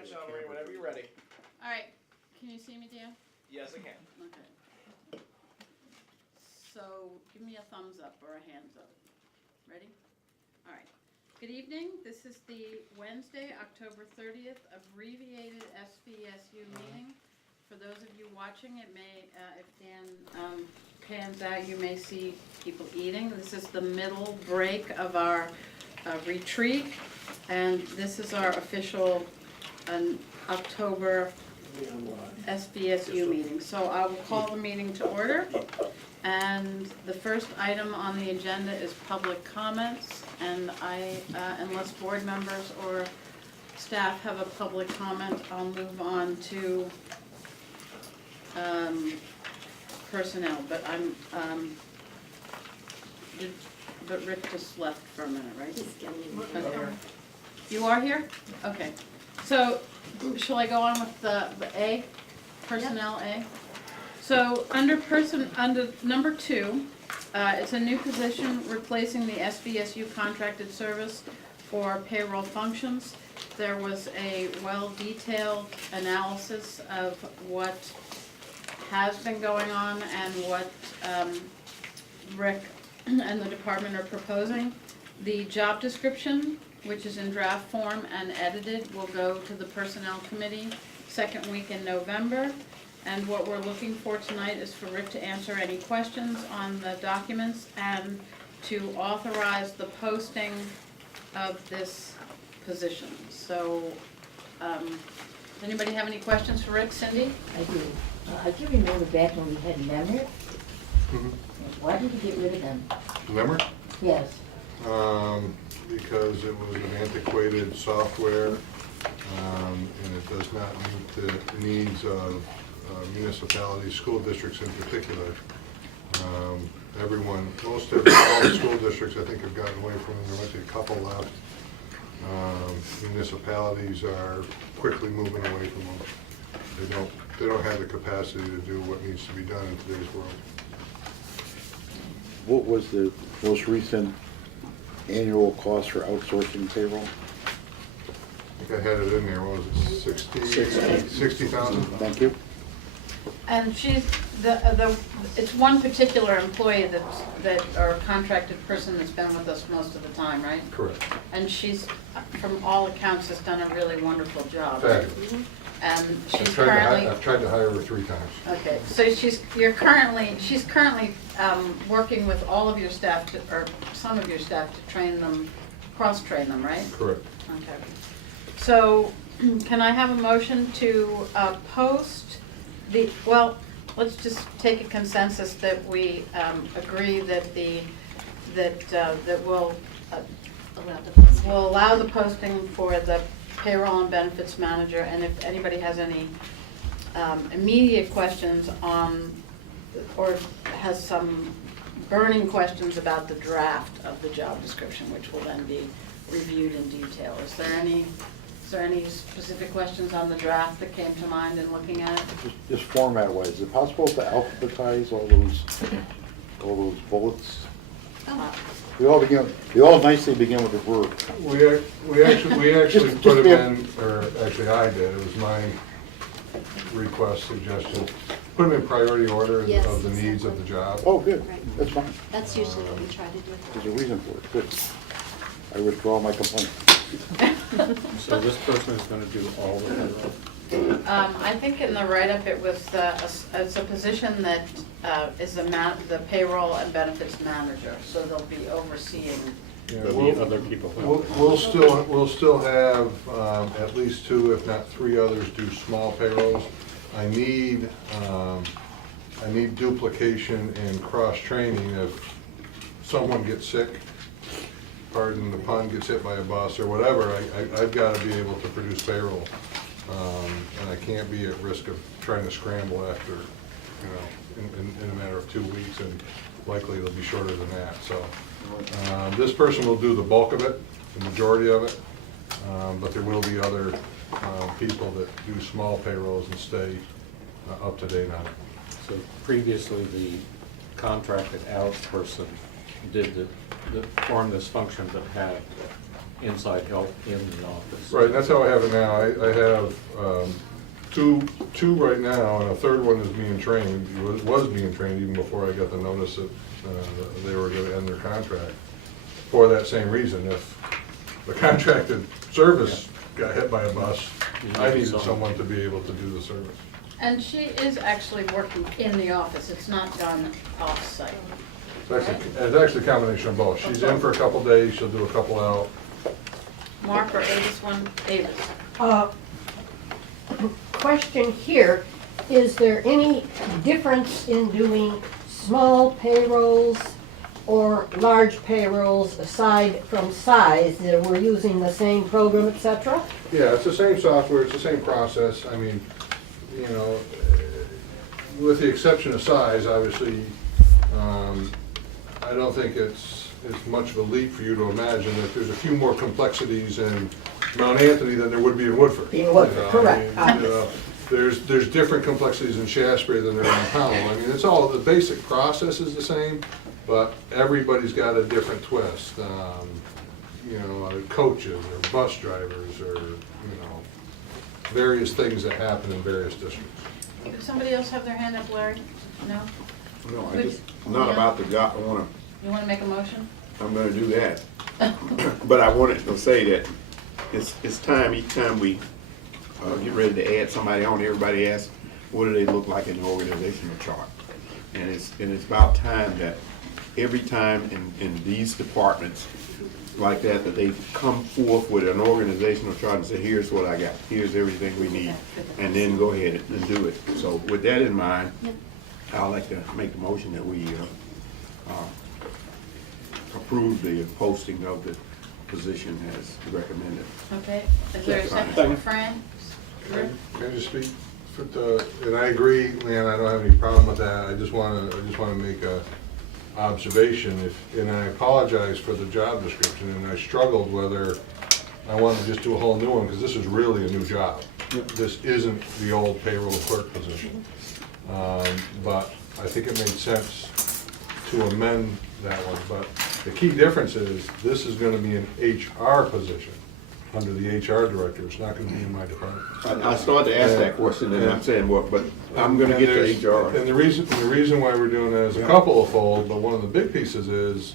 right, Jean Marie, whenever you're ready. All right, can you see me, Dan? Yes, I can. Okay. So give me a thumbs up or a hands up. Ready? All right. Good evening. This is the Wednesday, October 30th, abbreviated SVSU meeting. For those of you watching, it may, if Dan pans out, you may see people eating. This is the middle break of our retreat, and this is our official October SVSU meeting. So I will call the meeting to order. And the first item on the agenda is public comments. And unless board members or staff have a public comment, I'll move on to personnel. But but Rick just left for a minute, right? Okay. You are here? Okay. So, shall I go on with the A, personnel A? So, under number 2, it's a new position replacing the SVSU contracted service for payroll functions. There was a well-detailed analysis of what has been going on and what Rick and the department are proposing. The job description, which is in draft form and edited, will go to the Personnel Committee second week in November. And what we're looking for tonight is for Rick to answer any questions on the documents and to authorize the posting of this position. So, does anybody have any questions for Rick? Cindy? I do. I do remember back when we had Lemmer. Why did you get rid of them? Lemmer? Yes. Because it was an antiquated software, and it does not meet the needs of municipalities, school districts in particular. All the school districts I think have gotten away from them. There might be a couple left. Municipalities are quickly moving away from them. They don't have the capacity to do what needs to be done in today's world. What was the most recent annual cost for outsourcing payroll? I think I had it in there. What was it? 60,000? Thank you. And she's it's one particular employee or contracted person that's been with us most of the time, right? Correct. And she's, from all accounts, has done a really wonderful job. Fabulous. And she's I've currently, tried to hire her 3 times. okay, so she's currently working with all of your staff, or some of your staff, to train them, cross-train them, right? Correct. Okay. So, can I have a motion to post let's just take a consensus that we agree that we'll allow the posting for the payroll and benefits manager, and if anybody has any immediate questions on, or has some burning questions about the draft of the job description, which will then be reviewed in detail. Is there any specific questions on the draft that came to mind in looking at it? Just format-wise, is it possible to alphabetize all those bullets? They all nicely begin with the word. We actually put them in, or actually I did. It was my request, suggestion. Put them in priority order Yes. of the needs of the job. Oh, good, Right. that's fine. That's usually what we try to do. There's a reason for it, good. I withdraw my complaint. So this person is going to do all the payroll? I think in the write-up it was, it's a position that is the payroll and benefits manager, so they'll be overseeing. Yeah, There'll be other people. We'll still have at least 2, if not 3 others do small payrolls. I need duplication and cross-training if someone gets sick, pardon the pun, gets hit by a bus or whatever. I've got to be able to produce payroll, and I can't be at risk of trying to scramble after, in a matter of 2 weeks, and likely it'll be shorter than that. So this person will do the bulk of it, the majority of it, but there will be other people that do small payrolls and stay up to date on it. So previously, the contracted out person did form this function, but had inside help in the office. Right, that's how I have it now. I have two right now, and a third one is being trained, was being trained even before I got the notice that they were gonna end their contract, for that same reason. If the contracted service got hit by a bus, I needed someone to be able to do the service. And she is actually working in the office, it's not done off-site. It's actually a combination of both. She's in for a couple days, she'll do a couple out. Mark or Avis one? Avis. Question here, is there any difference in doing small payrolls or large payrolls aside from size, that we're using the same program, et cetera? Yeah, it's the same software, it's the same process. I mean, you know, with the exception of size, obviously, I don't think it's much of a leap for you to imagine that there's a few more complexities in Mount Anthony than there would be in Woodford. In Woodford, You know, correct. I mean, you know, there's different complexities in Shasberry than there are in Powell. I mean, it's all, the basic process is the same, but everybody's got a different twist. You know, coaches or bus drivers or, you know, various things that happen in various districts. Does somebody else have their hand up, Larry? No? No, I Would- just, not yeah. about the job, You wanna make a motion? I'm gonna do that. But I wanted to say that it's time, each time we get ready to add somebody on, everybody asks, what do they look like in the organizational chart? And it's about time that every time in these departments like that they come forth with an organizational chart and say, here's what I got, here's everything we need, and then go ahead and do it. So with that in mind, I'd like to make the motion that we approve the posting of the position as recommended. Okay, is there a second? Fran? Can I just speak? And I agree, Leanne, I don't have any problem with that. I just wanna make a observation, and I apologize for the job description, and I struggled whether I wanted to just do a whole new one, because this is really a new job. This isn't the old payroll clerk position. But I think it made sense to amend that one. But the key difference is, this is gonna be an HR position under the HR director. It's not gonna be in my department. I started to ask that question, and I'm saying, well, but I'm gonna get to HR. And the reason why we're doing that is a couple of fold, but one of the big pieces is,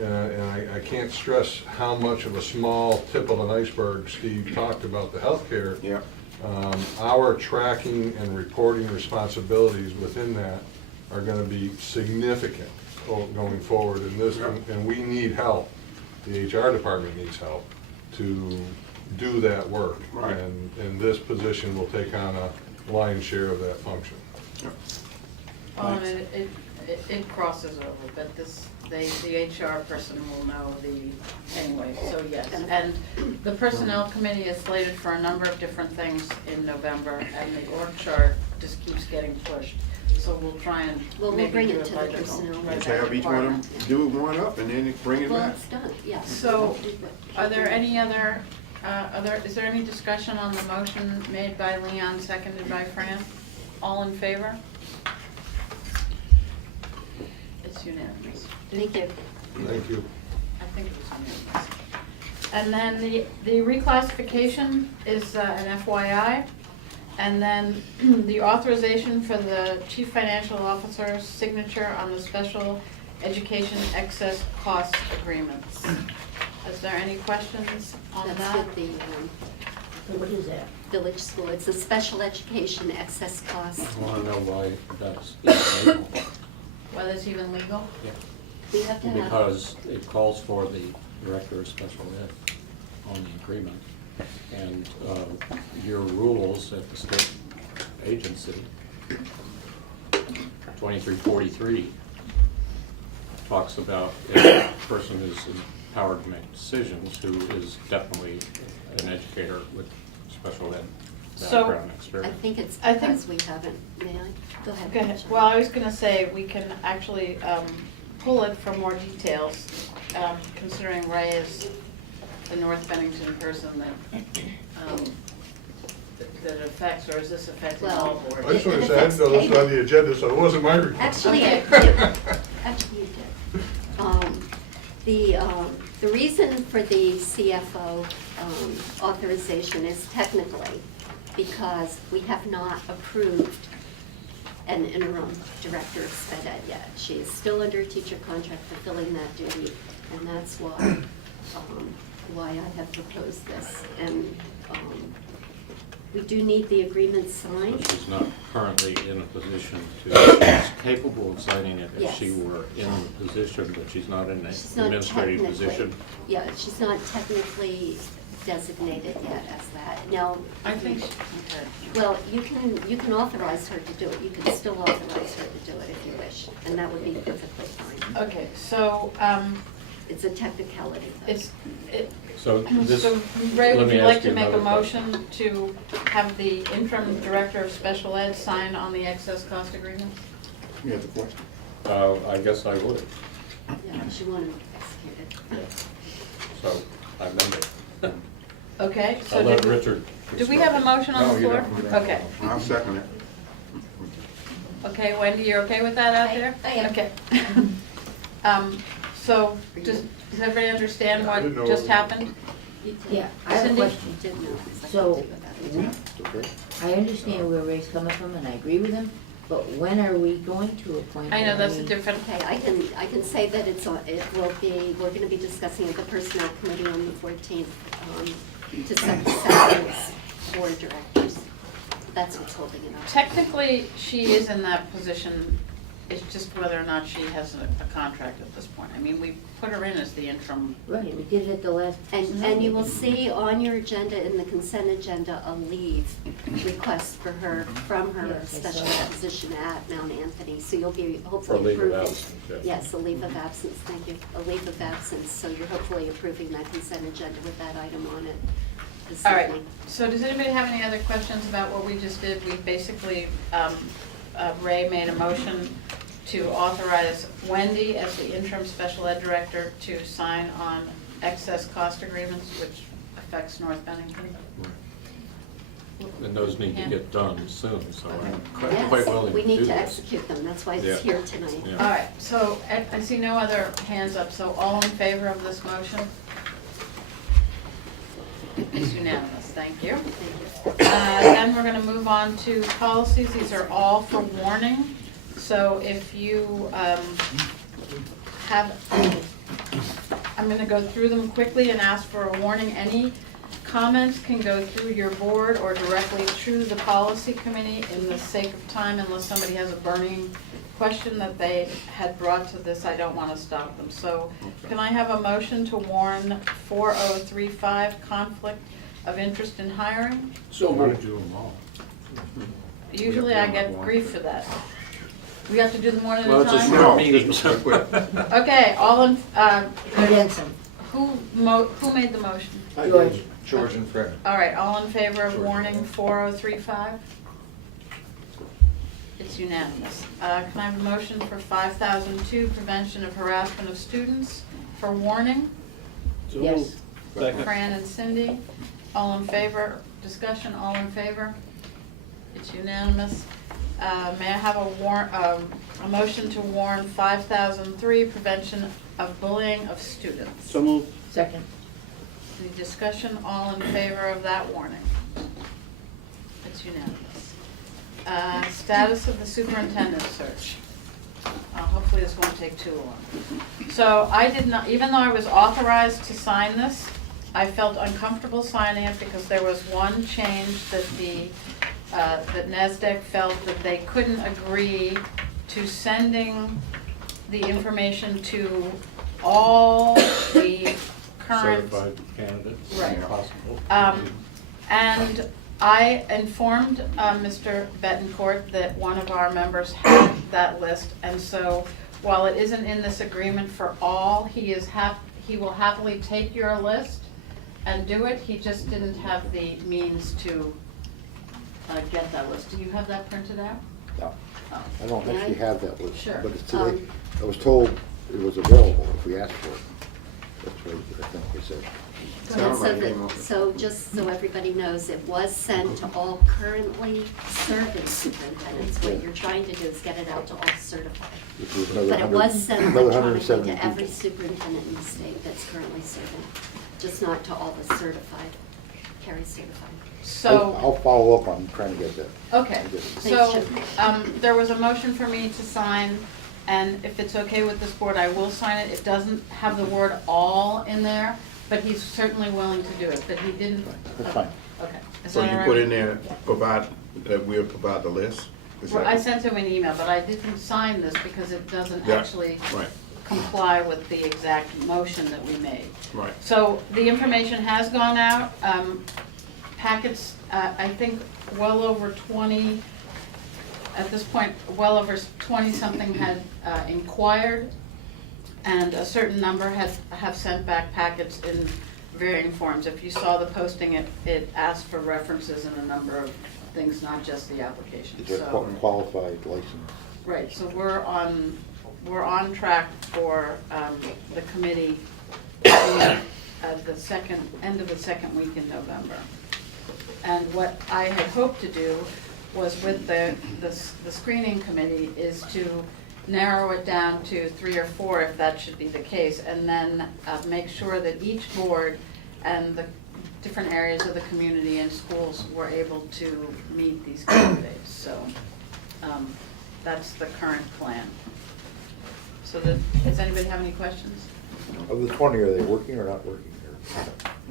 and I can't stress how much of a small tip of an iceberg Steve talked about the healthcare. Yeah. Our tracking and reporting responsibilities within that are gonna be significant going forward in this, and we need help. The HR department needs help to do that work. Right. And this position will take on a lion's share of that function. Oh, and it crosses over, but the HR person will know anyway, so yes. And the personnel committee is slated for a number of different things in November, and the org chart just keeps getting pushed. So we'll try and Well, we'll maybe bring do it to by the personnel. by Just that have each one of department. them do one up and then bring it Well, back. it's done, yes. So, are there any other, is there any discussion on the motion made by Leon, seconded by Fran? All in favor? It's unanimous. Thank you. Thank you. I think it was unanimous. And then the reclassification is an FYI. And then the authorization for the chief financial officer's signature on the special education excess cost agreements. Is there any questions on That's that? with the What is that? village school. It's a special education excess cost. I wanna know why that's illegal. Whether it's even legal? We have to have, Because it calls for the director of special ed on the agreement. And your rules at the state agency, 2343, talks about if a person is empowered to make decisions, who is definitely an educator with special ed So, background I experience. think it's I think- because we haven't, may I? Go ahead. Go ahead. Jen. Well, I was gonna say, we can actually pull it for more details, considering Ray is the North Bennington person that affects, or is this affecting all Well, I boards? just want to say, I didn't know this was on the agenda, so it wasn't my request. Actually, it did. Actually, it did. The The reason for the CFO authorization is technically because we have not approved an interim director of sped ed yet. She is still under a teacher contract fulfilling that duty, and that's why I have proposed this. And we do need the agreement signed. But she's not currently in a position to, she's capable of signing it if Yes. she were in the position, but she's not in an She's not administrative technically- position. Yeah, she's not technically designated yet as that. Now, I think, okay. well, you can authorize her to do it. You can still authorize her to do it if you wish, and that would be perfectly fine. Okay, so, It's a technicality, though. So this, so Ray, let would me you ask like to you make a another motion to have the interim director of special ed sign on the excess cost agreement? You have the question? I guess I would, Yeah, she wanted to execute it. so I amend it. Okay, so I'll let did, Richard. do we have a motion on No, the you floor? don't. Okay, I'll second it. okay, Wendy, you're okay with that out there? I am. Okay. So, does everybody understand what didn't know just it- happened? You did. Yeah, I have a Cindy? question. You did know, 'cause I So, can do that. Okay. I understand where Ray's coming from, and I agree with him, but when are we going to appoint? I know, her? that's a mean, different, Okay, I can say that it will be, we're gonna be discussing at the Personnel Committee on the 14th, to set the salaries for directors. That's what's holding it up. technically, she is in that position, it's just whether or not she has a contract at this point. I mean, we put her in as the interim. Right, we did it at the last. And you will see on your agenda, in the consent agenda, a leave request for her, from her Yes, I special saw that. position at Mount Anthony. So you'll be For hopefully leave of approving. absence, yes. Yes, a leave of absence, thank you. A leave of absence, so you're hopefully approving that consent agenda with that item on it this All right, evening. so does anybody have any other questions about what we just did? We basically, Ray made a motion to authorize Wendy as the interim special ed director to sign on excess cost agreements, which affects North Bennington. And those need to Yeah. get done soon, so I'm quite Yes, willing we to do need to this. execute them, that's why Yeah. it's here tonight. Yeah. All right, so I see no other hands up, so all in favor of this motion? It's unanimous, thank you. Thank you. Then we're gonna move on to policies, these are all for warning. So if you have, I'm gonna go through them quickly and ask for a warning. Any comments can go through your board or directly through the policy committee in the sake of time, unless somebody has a burning question that they had brought to this, I don't wanna stop them. So can I have a motion to warn 4035, conflict of interest in hiring? So we're gonna do them all. Usually I get grief for that. We have to do them one at Well, a it's a time? short meeting, so. Okay, all in, Credential. who made the motion? George. George and Fred. All right, all in favor of warning 4035? It's unanimous. Can I have a motion for 5002, prevention of harassment of students for warning? Yes. Fran and Cindy, all in favor, discussion, all in favor? It's unanimous. May I have a motion to warn 5003, prevention of bullying of students? So moved. Second. Any discussion, all in favor of that warning? It's unanimous. Status of the superintendent search. Hopefully this won't take too long. So I did not, even though I was authorized to sign this, I felt uncomfortable signing it because there was one change that that NASDAQ felt that they couldn't agree to sending the information to all the current. Certified candidates, Right. if possible. And I informed Mr. Betancourt that one of our members had that list, and so while it isn't in this agreement for all, he will happily take your list and do it. He just didn't have the means to get that list. Do you have that printed out? No, Oh. I don't actually have that list. Sure. But it's today, I was told it was available if we asked for it. That's what I think they said. Sound like So they want- so just so everybody knows, it was sent to all currently serving superintendents. What you're trying to do is get it out to all certified. Which was another But it was sent another electronically 170 to every people. superintendent in the state that's currently serving, just not to all the certified, Carrie certified. So, I'll follow up on trying to get that. okay, Thanks, so, Jim. there was a motion for me to sign, and if it's okay with this board, I will sign it. It doesn't have the word all in there, but he's certainly willing to do it, but he didn't. That's fine. Okay. Is So that you all right? put in there, provide, that we'll provide the list? Is Well, that- I sent him an email, but I didn't sign this because it doesn't Yeah, actually Right, comply with the exact motion that we made. right. So the information has gone out. Packets, I think well over 20, at this point, well over 20-something had inquired, and a certain number have sent back packets in varying forms. If you saw the posting, it asked for references and a number of things, not just the application. Is there So, qualified license? right, so we're on track for the committee meeting at the end of the second week in November. And what I had hoped to do was with the screening committee is to narrow it down to 3 or 4 if that should be the case, and then make sure that each board and the different areas of the community and schools were able to meet these candidates. So that's the current plan. So does anybody have any questions? Of the 20, are they working or not working?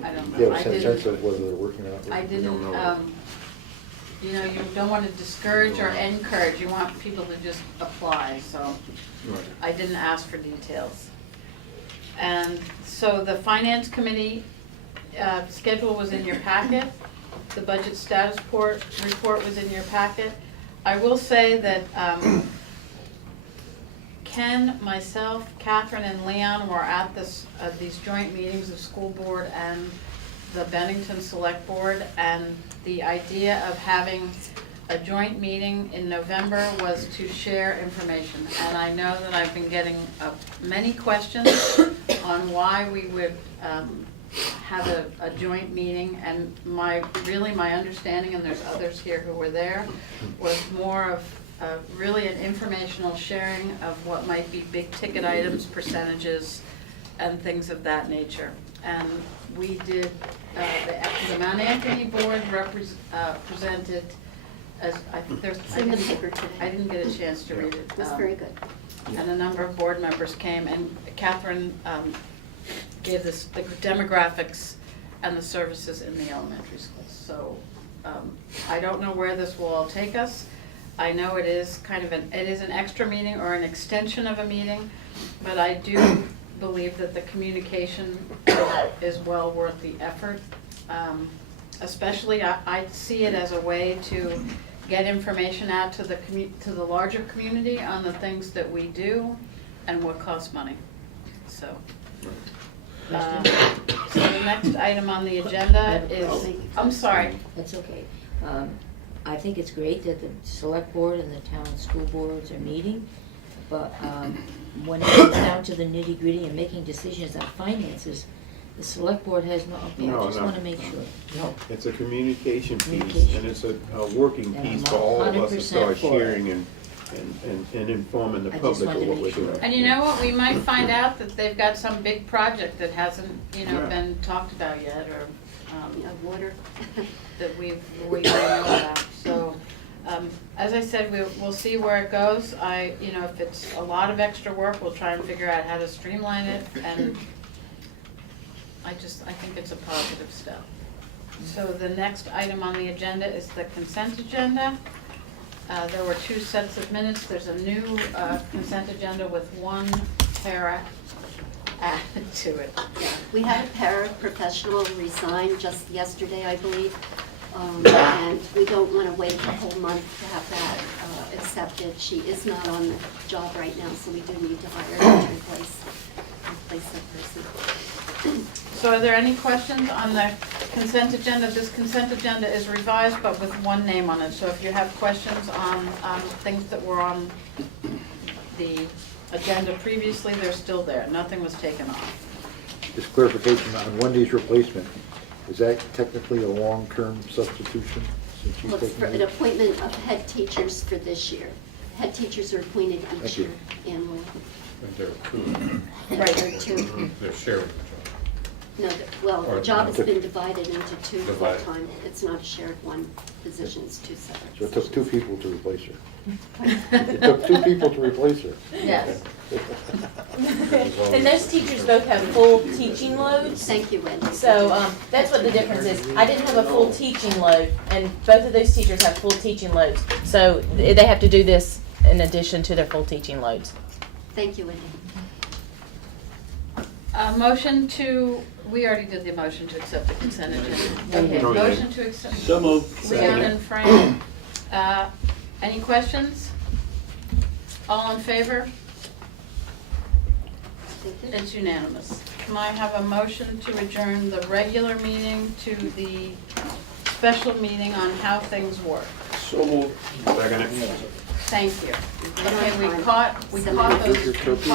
I don't Do you know. have a sense of whether they're working or not working? I didn't, don't know. you know, you don't want to discourage or encourage, you want people to just apply, so Right. I didn't ask for details. And so the finance committee schedule was in your packet, the budget status report was in your packet. I will say that Ken, myself, Catherine, and Leon were at these joint meetings of school board and the Bennington Select Board, and the idea of having a joint meeting in November was to share information. And I know that I've been getting many questions on why we would have a joint meeting, and my understanding, and there's others here who were there, was more of really an informational sharing of what might be big ticket items, percentages, and things of that nature. And we did, the Mount Anthony Board presented, as I think there's. It's in the paper today. I didn't get a chance to read it. It was very good. And a number of board members came, and Catherine gave the demographics and the services in the elementary schools. So I don't know where this will all take us. I know it is an extra meeting or an extension of a meeting, but I do believe that the communication is well worth the effort. Especially, I see it as a way to get information out to the larger community on the things that we do and what costs money, so. So the next item on the agenda is, I'm sorry, That's okay. I think it's great that the select board and the town school boards are meeting, but when it comes down to the nitty gritty and making decisions on finances, the select board has no, okay, No, I just no. wanna make sure. No, it's a communication piece, Communication. and it's a working And piece I'm for all of us to 100% start for it. sharing and informing the I just public wanted of to what we're make sure. doing. and you know what, we might find out that they've got some big project that hasn't, Yeah. been talked about yet, or, Water. that we don't know about. So, as I said, we'll see where it goes. If it's a lot of extra work, we'll try and figure out how to streamline it, and I think it's a positive step. So the next item on the agenda is the consent agenda. There were 2 sets of minutes. There's a new consent agenda with 1 para added to it. We had a paraprofessional resign just yesterday, I believe, and we don't want to wait a whole month to have that accepted. She is not on the job right now, so we do need to hire her to replace that person. So are there any questions on the consent agenda? This consent agenda is revised, but with 1 name on it. So if you have questions on things that were on the agenda previously, they're still there. Nothing was taken off. just clarification on Wendy's replacement, is that technically a long-term substitution since you've Well, it's for taken an it? appointment of head teachers for this year. Head teachers are appointed each Thank you. year annually. And there are two, And Right. there are two. they're shared. No, well, Or the job has no. been divided into two Divided. full-time. It's not a shared one position, it's two So separate it took two positions. people to replace her. It took two people to replace her. Yes. And those teachers both have full teaching loads. Thank you, Wendy. So that's what the difference is. I didn't have a full teaching load, and both of those teachers have full teaching loads. So they have to do this in addition to their full teaching loads. Thank you, Wendy. Motion to, we already did the motion to accept the consent agenda. Okay, No, you motion to accept. So moved. Leon and Fran. Any questions? All in favor? Thank you. It's unanimous. Can I have a motion to adjourn the regular meeting to the special meeting on how things work? So moved. Second. Thank you. Okay, we caught Here's your those. cookie.